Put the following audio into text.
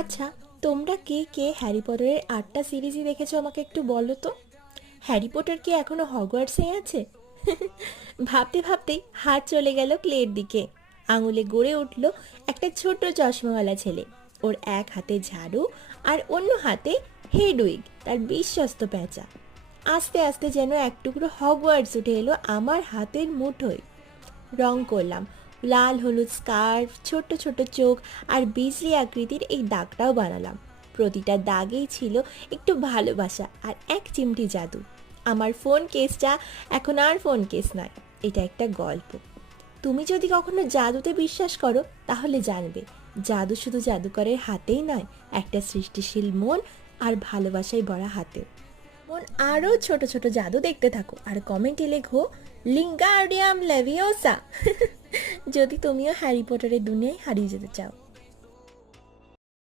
আচ্ছা, তোমরা কে কে হ্যারি পটারের ৮টা সিরিজই দেখেছো আমাকে একটু বলো তো। হ্যারি পটার কি এখনো হগওয়ার্টসেই আছে? ভাবতে ভাবতেই হাত চলে গেল ক্লের দিকে। আঙুলে গড়ে উঠল একটা ছোট্ট চশমাওয়ালা ছেলে। ওর এক হাতে ঝাড়ু আর অন্য হাতে হেডউইগ, তার বিশ্বস্ত প্যাঁচা। আস্তে আস্তে যেন এক টুকরো হগওয়ার্টস উঠে এলো আমার হাতের মুঠোয়। রং করলাম, লাল হলুদ স্কার্ফ, ছোট্ট ছোট্ট চোখ আর বিজলি আকৃতির এই দাগটাও বানালাম। প্রতিটা দাগেই ছিল একটু ভালোবাসা আর এক চিমটি জাদু। আমার ফোন কেসটা এখন আর ফোন কেস নয়, এটা একটা গল্প। তুমি যদি কখনো জাদুতে বিশ্বাস করো তাহলে জানবে, জাদু শুধু জাদুকরের হাতেই নয়, একটা সৃষ্টিশীল মন আর ভালোবাসায় ভরা হাতেও। মন আরও ছোট ছোট জাদু দেখতে থাকো আর কমেন্টে লেখো লিঙ্গার্ডিয়াম লেভিওসা যদি তুমিও হ্যারি পটারের দুনিয়ায় হারিয়ে যেতে চাও।